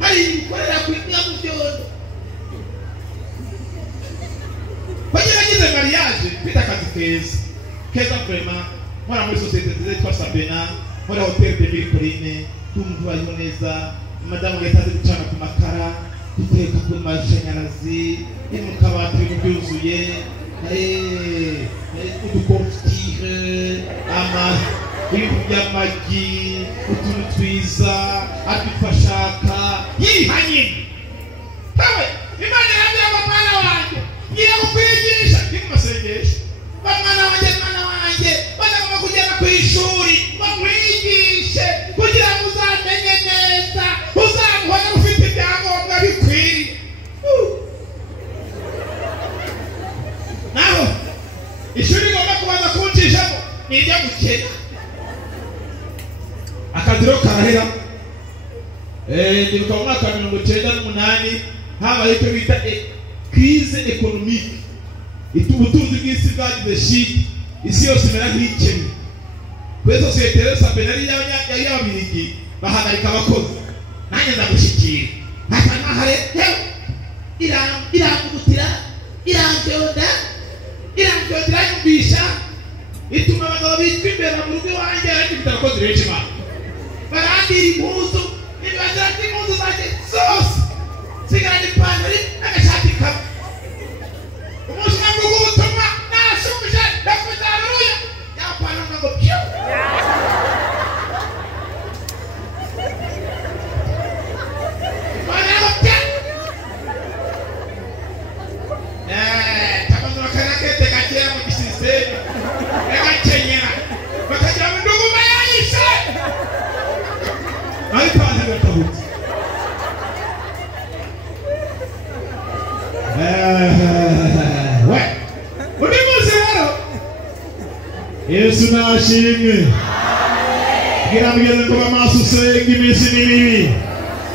hari korera kwiga mu byondo bagerageje mariage kwita kazi keza vraiment nkora muri societe zitwa Sabena nkora hotel de Ville Colline tumva yo neza madamu yataze gucana ku makara guteka ku mashanyarazi mu kabati byuzuye udukonfitire ibintu by'amagi utuntu twiza adufashaka yihanye tawe imana yambye abana wanjye ngiye kukwigisha n'amasengesho mwana wanjye bagomba kugera ku ishuri bamwigishe kugira ngo uzamenye neza uzamubona ufite ibyangombwa bikwiriye naho ishuri ngomba kubanza kunjishamo ni iryo gukena akaziro karahera ndibuka mu mwaka wa 1998 habaye icyo bita crise économique ubutunzi bw'isi bwagize shit isi yose imera nk'ikene kuri sosiyete rero Sabena yari y'ababirigi bahagarika abakozi nanjye ndagushikira ntakanahare irangutira irangyodira yumvisha ituma abagabo bitwa imbere mu rugo iwanjye ariko ifite abakozi benshi barandira impuzu nibazira impuzu zanjye zose sigarana ipantaro n'agashati kamwe umunsi umwe w'ubutumwa nashuje ndavuze haleluya yapantaro ngo pyo tabanza bakanakete kakera mu gisisiteme bagakenyera bakagira ngo nduguma yayishe ari pantaro kabutse uri muzi rero Yesu nashimwe gira mugeze kuba maso usenga iminsi n'imibi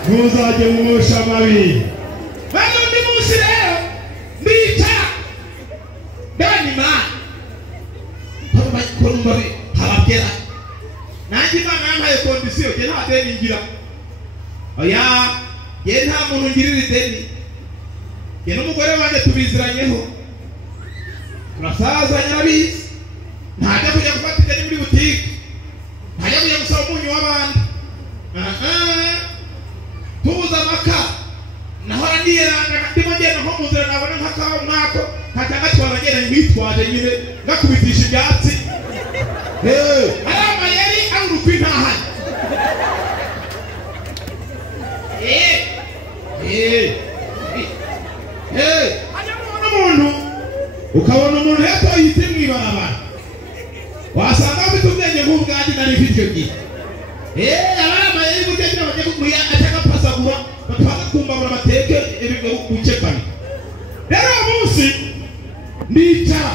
ntuzajye mu musha mabi bano ndi muzi rero mbita ndani mana papa kurumbabe habagera nanjye imana yampaye kondisiyo je nta deni ngira oya je nta muntu ngirira ideni ye n'umugore wanjye tubiziranyeho turasaza nyirabizi ntajya kujya gufata ideni muri butike ntajya kujya gusaba umunyu w'abandi tubuze amaka nahora niyeranga ndimo ngenda nko mu nzira nabona nk'akawa mwako nkajya ngatwara ngenda nkitwaje nyine ngakubitisha ibyatsi ari amayeri ari urukwintahanye umuntu ukabona umuntu yatoye iti mwibarabara wasanga afite ubwenge nk'ubwanjye nari mfite icyo gihe abari amayeri guteka bajya kuguya atagapasagura batwanga kumbabura bateke gucekana rero uwo munsi ndicara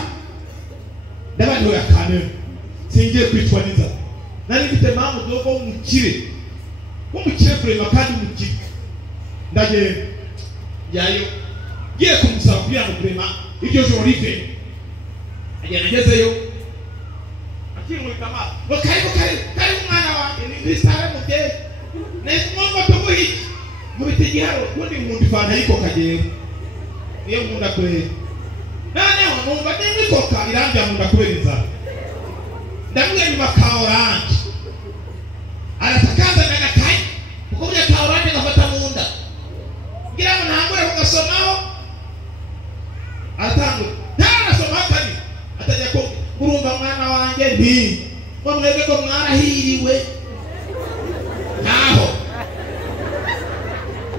ndabanyoye akantu singiye kwitwa n'inzara nari mfite mpamvu dogo w'umukire kurema kandi umukire ndagenda njyayo ngiye kumusaba kugira ngo kurema iryo joro rive agenda agezeyo akimwita amaso ngo kari umwana wanjye nisare mubyeyi nesumwongo tuguhiki mubite igiharo kundi nkunda ifanta y'iko kagera niyo nkunda kureba noneho numva n'imikoka irambya nkunda kubera inzara ndamubwira nyuma ka oranje aratakazana agakayi kuko burya ka oranje gafata mu nda ngira ngo ntangure kugasomaho aratangura ntarasomaho kane atajya ko urumva mwana wanjye nti ngo mwebwe ko mwarahiriwe ntaho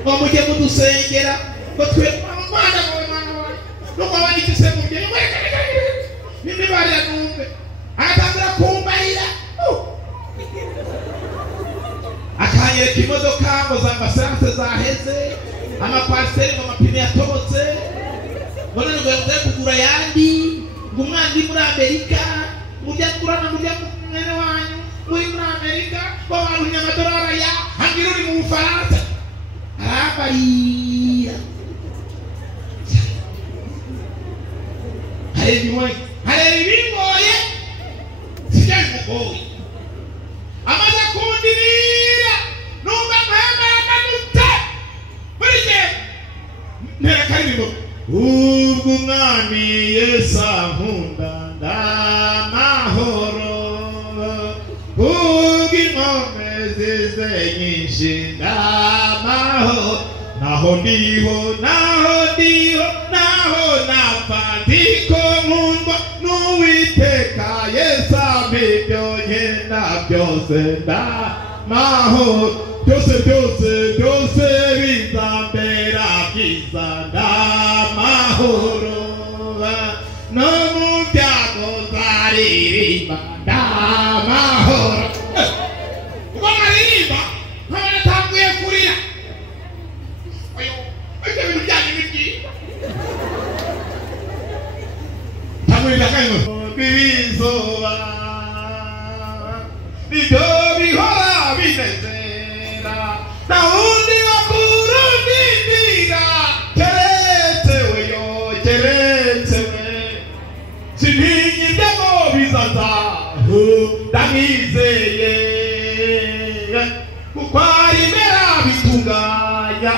ngo mujye mudusengera ngo twe mwana wawe nuko abandikise mu byeyi n'imibarira numve aratangura kumbarira akanyereka imodoka ngo za ambasanse zaheze amakwasiteri ngo amapine yatobotse ngo none ngo yavuze kugura yandi ngo umwana uri muri Amerika mujya kurana mujya mwene wanyu muri Amerika ngo barunya amadolari ya hangira uri mu Bufaransa arabarira hari ibingoye sijya bimugoye amaze kundirira numva mpamara ndirimbo ubwo umwami Yesu ankunda ndamahoro ubwo inkomezi ze nyinshi ndamahoro naho ndiho napfa ndiko nkundwa n'Uwiteka Yesu ampa ibyo nkenda byose ndamahoro byose bizambera byiza ndamahoro no mu byago zaririmba ndamahoro ubwo maririmba nkabona atanguye kurira ibyo bintu byanyu biki tamurira kayo bizoba nibyo bihora binezera na undi wakurundindira keretsewe sintinyi ibyago bizazaho ndamwizeye kuko ari mera bitunganya